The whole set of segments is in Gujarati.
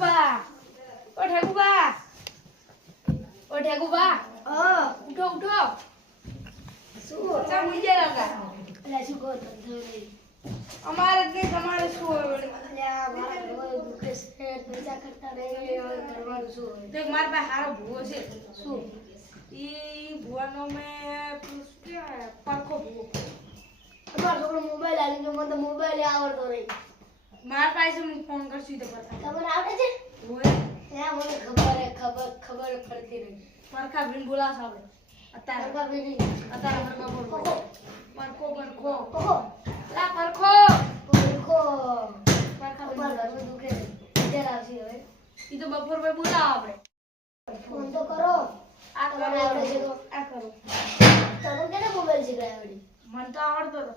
ઠેકુબા ઓ ઠેકુબા ઓ ઠેકુબા ઉઠો ઉઠો શું ચા મુજે લાગા અલ્યા શું કહો તમે અમારે જ નહીં તમારે શું હોય અલ્યા મારા ઘર દુખે છે પૈસા કરતા રહી કરવાનું શું હોય દેખ મારા પાસે હારો ભૂવો છે શું ઈ ભૂવાનો મેં પરખો ભૂવો તમારો છોકરો મોબાઈલ આવી ગયો મને તો મોબાઈલ આવડતો નહીં મારા પાસે હું ફોન કરશું તો પતા તમને આવડે છે હોય ત્યાં મને ખબર પડતી નહીં પરખા બિન બોલા સાવે અત્યારે ખબર નહીં અત્યારે પરખો પરખો ઓહો લા પરખો ઓહો પરખા બિન તમારા બોલા ઘરમાં દુખે છે ક્યારે આવશે હવે ઈ તો બપોર પછી બોલાવ આપણે ફોન તો કરો આ તમને આવડે છે તો આ કરો તમે કેને મોબાઈલ શીખડાયો વળી મન તો આવડતો હતો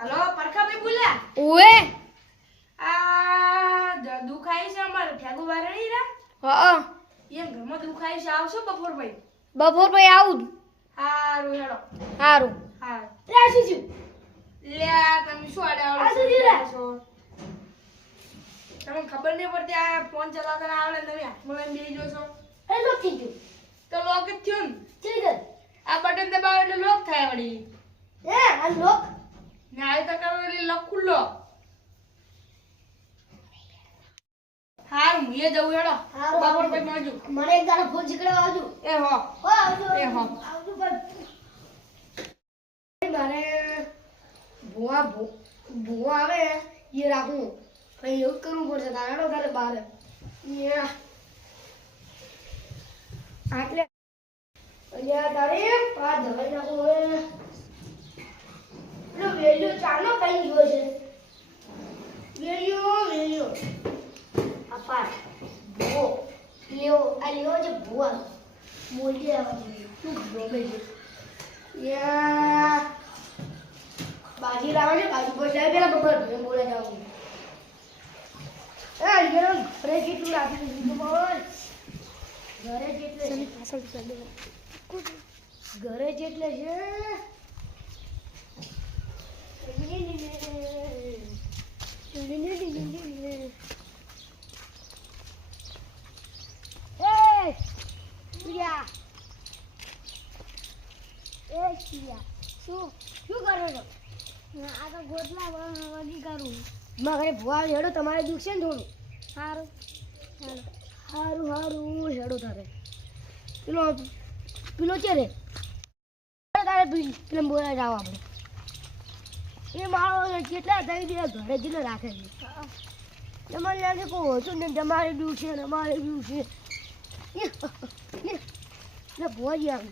હલો પરખા ભાઈ બોલ્યા ઓએ આ દુખાઈ છે અમારે ઠેગુ વારણી રા હા એમ ઘરમાં દુખાઈ છે આવશો બપોર ભાઈ બપોર પછી આવું હારું હેડો સારું હા રાશી છું લે તમે શું આડે આ શું થયું લે? છો તમને ખબર નહીં પડતી આ ફોન ચલાવતા ના આવડે તમે હાથમાં લઈને બેસી જો છો એ લોક થઈ ગયું તો લોક જ થયું ને ચલી ગયું આ બટન દબાવો એટલે લોક થાય વળી હે આ લોક ને આ તો કરો એટલે લોક ખુલ્લો હારું હું એ જવું હેડો હારું. બપોર પછી મળજો મને એક દાડો ફોન શીખડાવવા આવજો એ હો હો આવજો એ હો. આવજો પણ મારે ભૂવા આવે એ રાખું પછી એવું જ કરવું પડશે તારે તારે બહાર આટલે અહીંયા તારે આ ધવાઈ નાખું હવે પેલો વેલ્યુ ચાનો કઈ ગયો છે વેલ્યુ અપાર ભૂવો લેવો છે ભૂવા મોલજી આવવા જોઈએ શું ગમે છે યા બાજી લાવે છે બાજી પર જાય પેલા બપોર ભૂવે બોલે જાવ એ યાર ઘરે કેટલું રાખી દીધું બોલ ઘરે જેટલે ઘરે જેટલે છે એ પ્રિયા શું કરો છો આ તો ગોટલા વગી કરું મારે ભુવા હેડો તમારે દુખ છે ને થોડું સારું સારું હેડો તારે પેલો છે રે તારે પેલા બોલા જાવ આપણે એ મારો કેટલા થઈ ગયા ઘરે જેટલે રાખે છે તમારે લાગે કોઈ હતું ને તમારે દુખ છે ને અમારે દુખ છે ભુવાજી આવે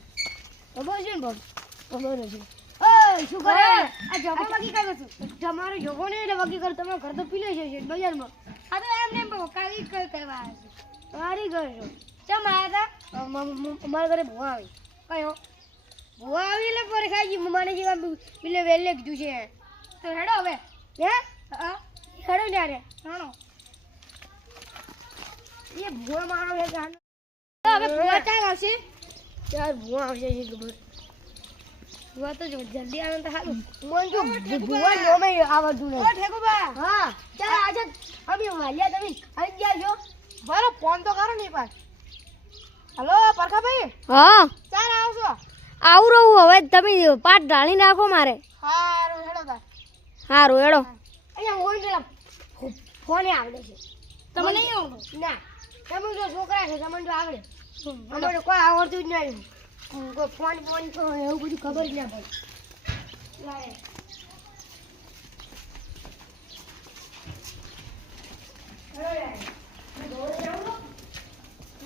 ખબર છે ને ભાઈ ખબર છે શું કરે આ જમા વગી કરું છું તમારે જોવો ને એટલે વગી કર તમે ઘર તો પી લે છે બજારમાં આ તો એમ ને કાલી કરવા સારી ઘર છો ચમ આયા અમારા ઘરે ભુવા આવી કયો ભુવા આવી એટલે પર ખાઈ ગઈ મને જેવા પેલે વહેલે કીધું છે તો હેડો હવે હે હા હેડો ત્યારે જાણો એ ભુવા મારો છે ગાનો હવે ભૂવા ચાલ આવશે ચાર ભુવા આવશે છે ખબર ભૂવા તો જો જલ્દી આવે તો સારું મન તો ભુવા નોમે આવડતું ઓ નહીં ઠેકુબા હા ચાલ આજે અમે વાલ્યા તમે આવી ગયા છો બરો ફોન તો કરો નહીં પાછ હલો પરખા ભાઈ હા ચાલ આવશો આવું રહું હવે તમે પાટ ઢાળી નાખો મારે હારું હેડો તાર સારું હેડો અહીંયા હોય પેલા ફોને આવડે છે તમે નહીં આવડો ના તમે જો છોકરા છે તમને જો આવડે અમને કોઈ આવડતું જ નહીં કોઈ ફોન તો એવું બધું ખબર જ ના પડે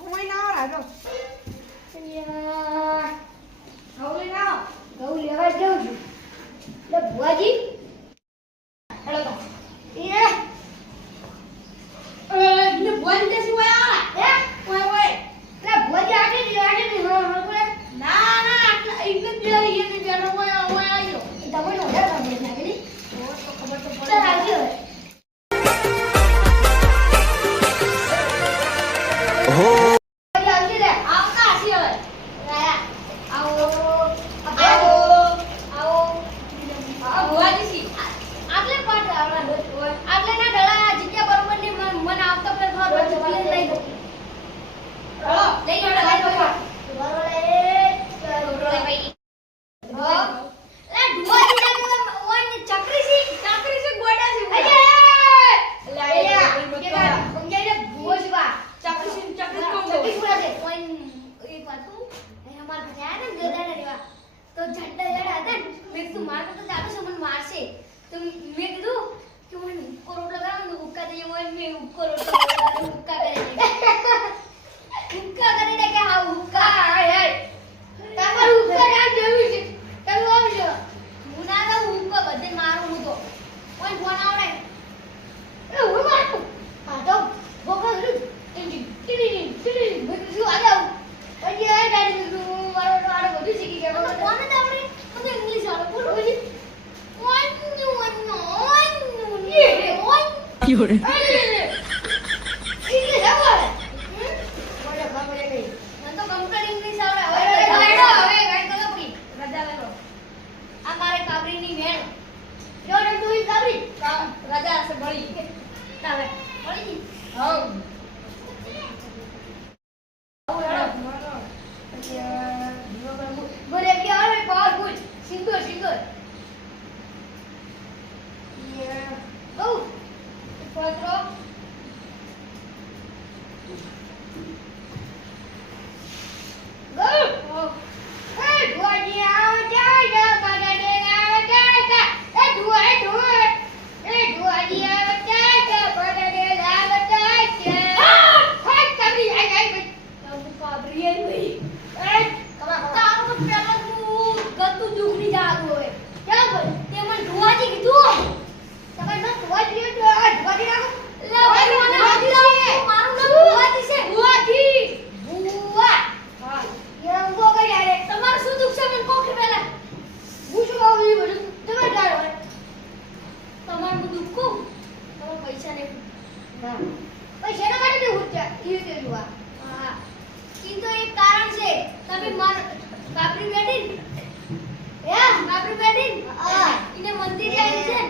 કોઈ ના રાજો ઘઉં લેવા જાઉં છું એટલે ભુવાજી હેલો ભુવાજી કેસી હોય હે ઓય ઓય એટલે ભુવાજી આટલી ના ના આટલા એટલે જ બેરી એને બેરો ઓય ઓય આયો તમે નો હે તમને લાગેલી તો ખબર તો પડે ચાલ આવજો આવજો રે આવતા હસી હવે આવો આવો આવો ભુવાજી લઈ લો લઈ લો બરોબર એ છોકરો લે ભાઈ એ ડુઆજી ને ઓય ચકરી સી ગોડા છે અરે સમજાય ભોજવા ચકરી ચકરી કોણ પૂરા દે ઓય એક વાત કહું એ અમાર ભયા ને ગદાડા રેવા તો ઝંડા યાર હતા ને મેં કીધું માર તો જાતો છે મને મારશે તો મેં કીધું કે મને ઉક્કો રોટલો ખાવ ને ઉક્કા દઈએ ઓય મેં ઉક્કો રોટલો ઉક્કા કરી દે કે હા ઉક્કા હાય તમારું ઉક્કા નામ જોયું છે તમે આવજો હું ના કહું ઉક્કો બધે મારું હું તો ઓય ફોન આવડે એ હું મારું હા તો બોકા ગયું ટીડી મેં કીધું આ જાવ પછી આ ગાડી નું મારો બધું શીખી ગયા મને ફોન જ આવડે મને ઇંગ્લિશ આવડે બોલો પછી રાજા સે બળી singer Oh, cuatro. Go. Eh, dua dia jaga pada dengar jaga. Dua dia jaga pada dengar jaga. Hai kami ai. Kamu kabrian ni. Kamu pelakmu gatu dugni jago hai. क्या बोल? ते मन दुआजी कीधું. તમે ન ધોવાજી તો આ ધોવાજી રાખો લે ભાઈ મને હાથી મારું નામ ધોવાજી છે ધોવાજી બુવા હા એમ કો કરી આલે તમાર શું દુખ છે મને કોક પેલા હું શું કહું ઈ બધું તમે જાણો હોય તમાર બધું કો તમાર પૈસા ને ના પૈસા ના માટે હું ઈ કે જોવા હા ઈ તો એક કારણ છે તમે માર કાપરી બેઠી એ કાપરી બેઠી હા ઈને મંદિર આવી છે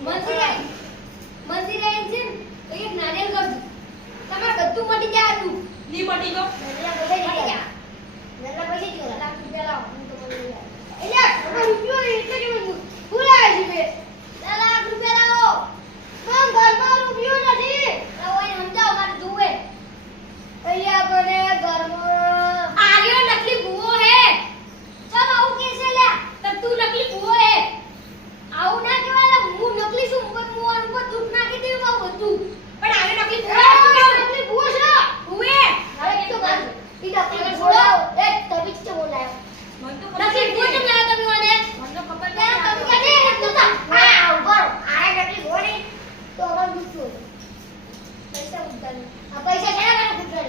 મંદિર આવી છે તો એક નારિયેળ કરજો તમાર બધું મટી જાય તું ની મટી ગયો નલ્લા પૈસા દીધો લાખ રૂપિયા લાવો હું તો બોલી એટલે તમાર રૂપિયો એટલે કે ભૂલાય છે બે લાખ રૂપિયા લાવો મમ ઘરમાં રૂપિયો નથી લાવો એને સમજાવો મારે જોવે અહીંયા કોને ઘરમાં આર્યો નકલી ભૂવો હે સબ આવું કે છે લ્યા તબ તું નકલી ભૂવો હે આવું ના કહેવાય હું નકલી છું પણ હું આનું પર દુખ નાખી દેવું માં બધું પણ આરે નકલી ભૂવો નકલી ભૂવો છે ભૂવે હવે તો બાજુ ઈ નકલી ભૂવો એક તબીજ છે બોલાયો મન તો નકલી ભૂવો કેમ લાવ્યા તમે મને મન તો ખબર તમે કદે તો હા ઉભો આરે નકલી ભૂવો નહીં તો અમાર ગુસ્સો પૈસા ઉધાર આ પૈસા કેના માટે ગુસ્સો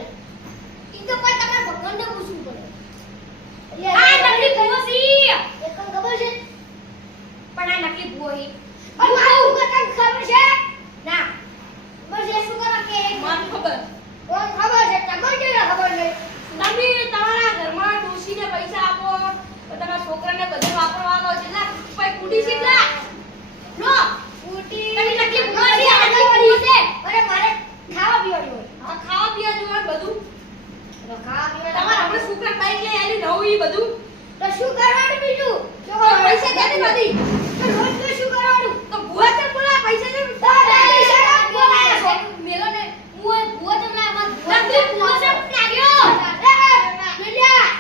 ઈ તો કોઈ તમારા ભગવાનને પૂછવું પડે આ નકલી ભૂવો સી એક ખબર છે પણ આ નકલી ભૂવો હે પણ મારું કતમ ખબર છે ના બસ એ શું કરવા કે મન ખબર કોણ ખબર છે તમને કેને ખબર નહીં તમે તમારા ઘરમાં ડોશીને પૈસા આપો તો તમારા છોકરાને બધે વાપરવાનો જેટલા કોઈ કુડી કેટલા લો ફૂટી તમે નકલી ભૂવો છે આ નકલી ભૂવો છે અરે મારે ખાવા પીવાનું હોય આ ખાવા પીવા જોવાનું બધું ખાવા પીવાનું તમારા આપણે છોકરા બાઈક લઈ આલી નવું ઈ બધું તો શું કરવાનું બીજું તો પૈસા ક્યાંથી બધી તો રોજ તો શું કરવાનું તો ભૂવા તો બોલા પૈસા છે મેલો ને હું ભૂવો તમને આમાં નકલી ભૂવો છે લાગ્યો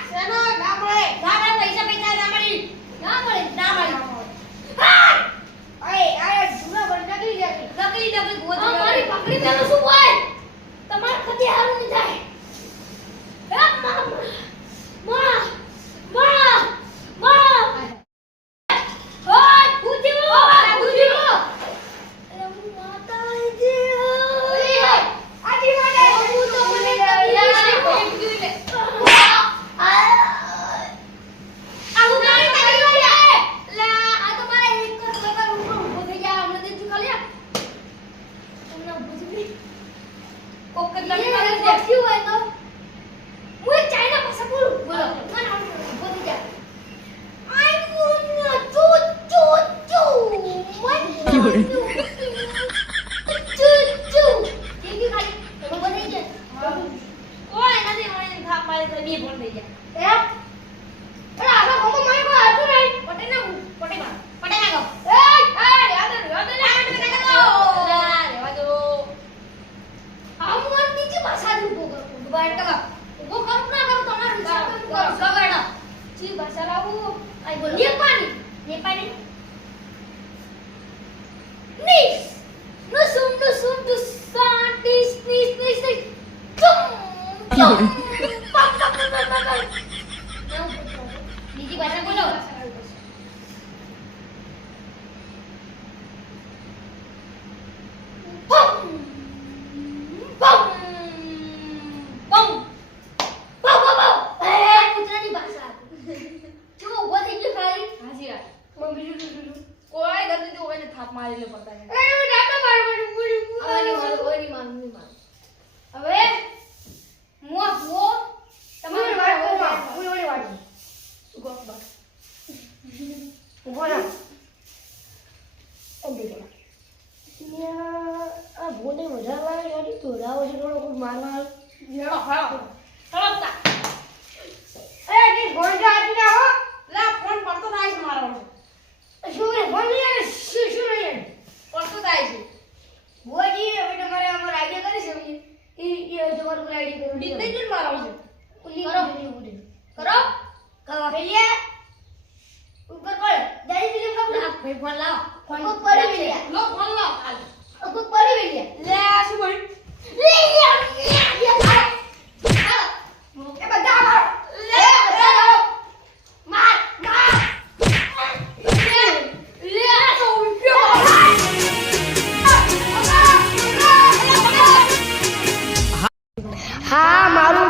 શેનો ના મળે ના પૈસા ના મળી ના મળે ના મળી અરે આ જૂના પર નકલી લેતી નકલી ભૂવો છે મારી પકડી મેલો શું હોય તમાર કદી હારું નહીં થાય જો એને થાપ મારી લે પડતા ને. એ હું જાતો મારું હવે નહીં મારું, હવે નહીં મારું, નહીં મારું. હવે હું આ ભૂવો તમારે વાળી ઉભો બસ. ઉભો રહો ઓ બેટા આ ભોને મજા આવે યાર તો રાવ છે થોડો કોઈ મારવા હેડો હેડો હેડો. એ ની ફોન કાઢી ના હો લા ફોન પડતો થાય છે મારો. શું રે ફોન યાર શું રે પડતો થાય છે. ભોજી હવે તમારે અમાર આઈડિયા કરી છે એ તમારું કોઈ આઈડિયા કરો ડીપ નહીં મારો છે. ઉલી કરો. કરો. કવા પેલિયા ઉપર પર દાઈ ફિલ્મ કપ લા ભાઈ ફોન લાવો. ફોન કો પડી પેલિયા લો ફોન લાવો હાલ. કો પડી પેલિયા લે આ શું બોલ? એ બધા મારો લે બધા મારો માર માર લે આ તો ઉલ્યો. હા મારું